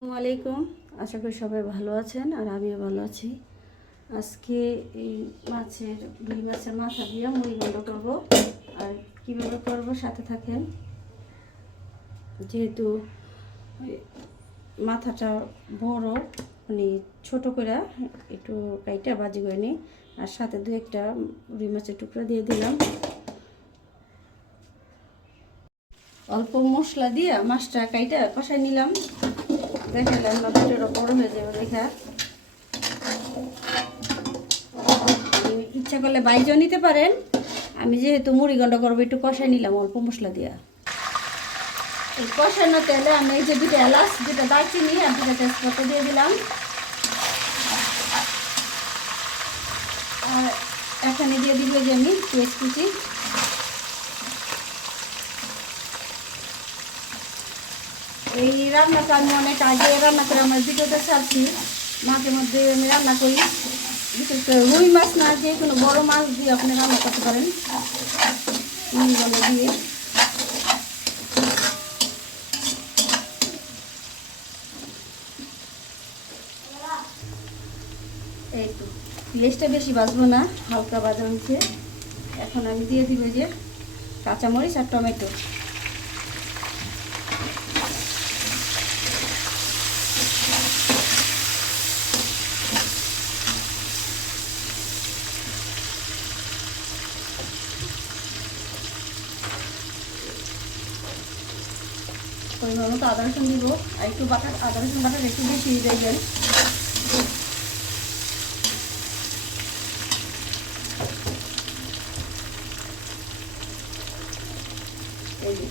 আসসালামু আলাইকুম। আশা করি সবাই ভালো আছেন আর আমিও ভালো আছি। আজকে এই রুই মাছের মাথা দিয়ে মুড়ি ঘন্ট করবো। আর কীভাবে করবো সাথে থাকেন। যেহেতু মাথাটা বড়, মানে ছোট করে একটু কাইটা ভাজি করে নিই, আর সাথে দু একটা রুই মাছের টুকরা দিয়ে দিলাম। অল্প মশলা দিয়ে মাছটা কাইটা কষাই নিলাম। দেখালাম না, ভিডিওটা বড় হয়ে যাবে দেখা। ইচ্ছা করলে বাইজও নিতে পারেন। আমি যেহেতু মুড়ি ঘন্ট করবো একটু কষাই নিলাম অল্প মশলা দিয়া। এই কষানো তেলে আমি এই যে দুটো এলাচ, দুটো দারচিনি আর দুটো তেজপাতা দিয়ে দিলাম। আর এখানে দিয়ে দিব যে আমি পেঁয়াজ কুচি। এই রান্নাটা আমি অনেক আগে রান্না করে আমার ভিডিওতে ছাড়ছি। মাঝে মধ্যে আমি রান্না করি, বিশেষ করে রুই মাছ না, যে কোনো বড়ো মাছ দিয়ে আপনি রান্না করতে পারেন নুন জলে দিয়ে। এই তো লেজটা বেশি ভাজবো না, হালকা ভাজা হয়েছে। এখন আমি দিয়ে দিব যে কাঁচামরিচ আর টমেটো। পরিমাণ মতো আদা রসুন দিব, আর একটু বাটা, আদা রসুন বাটার একটু বেশি দেবেন। এই যে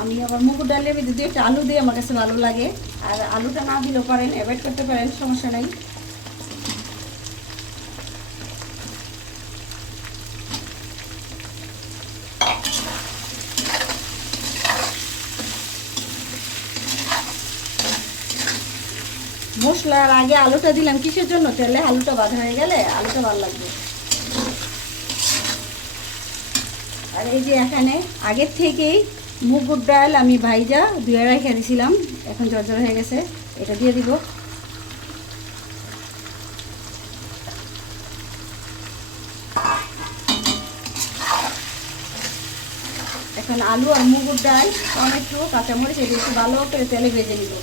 আমি আবার মুগুর ডালের ভিতরে দিয়ে একটা আলু দিয়ে আমার কাছে ভালো লাগে, আর আলুটা না দিলেও পারেন, অ্যাভয়েড করতে পারেন, সমস্যা নাই। মশলার আগে আলুটা দিলাম কিসের জন্য? তেলে আলুটা ভাজা হয়ে গেলে আলুটা ভালো লাগবে। আর এই যে এখানে আগের থেকেই মুগুর ডাল আমি ভাইজা ধুয়ে রেখে দিয়েছিলাম, এখন জর্জর হয়ে গেছে, এটা দিয়ে দিব। এখন আলু আর মুগুর ডাল, টমেটো, কাঁচামরিচ এটা একটু ভালো করে তেলে ভেজে নিব।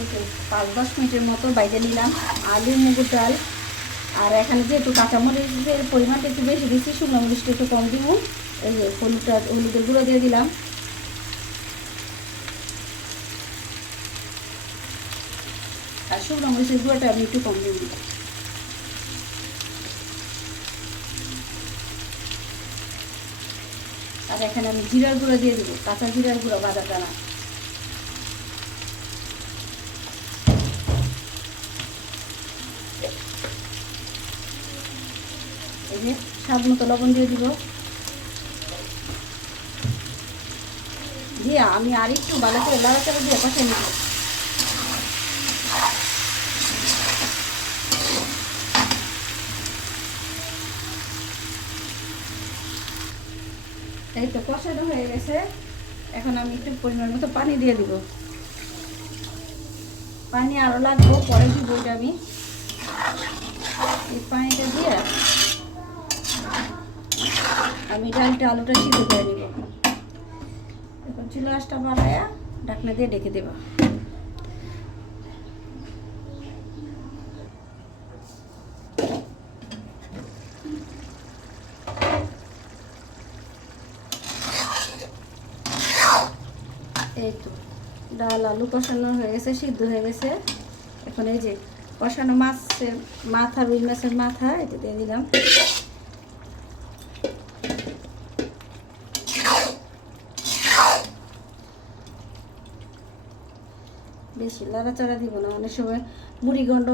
এই তো 5-10 মিনিটের মতো বাইজে নিলাম আলু, মুগুর ডাল। আর এখানে যেহেতু কাঁচামরিচের পরিমাণটা একটু বেশি দিচ্ছি, শুকনো মরিচটা একটু কম দিব। এই যে হলুদের গুঁড়ো দিয়ে দিলাম। আর শুকনো মরিচের গুঁড়োটা আমি একটু কম দিব। আর এখানে আমি জিরার গুঁড়ো দিয়ে দিব, কাঁচা জিরার গুঁড়ো, বাদাটা না। এই যে স্বাদ মতো লবণ দিয়ে দিব। দিয়ে আমি আর একটু ভালো করে লাড়াচাড়া দিয়ে কষে নিব। এই তো কষানো হয়ে গেছে। এখন আমি একটু পরিমাণ মতো পানি দিয়ে দিব। পানি আরও লাগবো, পরে দিব এটা আমি। এই পানিটা দিয়ে আমি ডালটা আলুটা সিদ্ধ করে নিব। এখন চুলা আঁচটা বাড়ায়া ঢাকনা দিয়ে ঢেকে দেব। এই তো ডাল আলু কষানো হয়ে গেছে, সিদ্ধ হয়ে গেছে। এখন এই যে কষানো মাছের মাথা, রুই মাছের মাথা, এটা দিয়ে দিলাম। বেশি লাড়াচাড়া দিব না, অনেক সময় মুড়ি ঘন্ট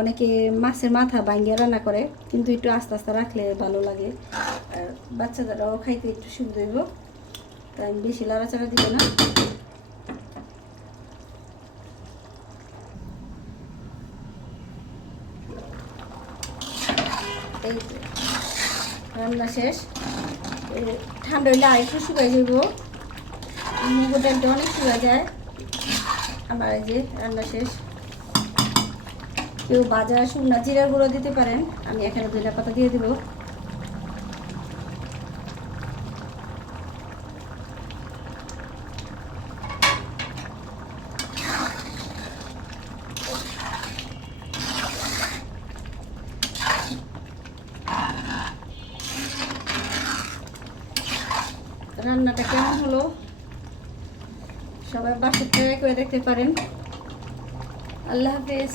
অনেকে মাছের মাথা ভাঙ্গিয়ে রান্না করে, কিন্তু একটু আস্তে আস্তে রাখলে ভালো লাগে, আর বাচ্চাদেরও খাইতে একটু সুবিধা হইব। তাই আমি বেশি লাড়াচাড়া দিব না। এই রান্না শেষ। ঠান্ডা হইলে আর একটু শুকাই যাব। মুগের ডালটা অনেক শুকায় যায়। আমার এই যে রান্না শেষ। কেউ ভাজা শুকনা জিরার গুঁড়ো দিতে পারেন, আমি এখানে ধনিয়া পাতা দিয়ে দিব। রান্নাটা কেমন হলো সবাই বাসায় ট্রাই করে দেখতে পারেন। আল্লাহ হাফেজ।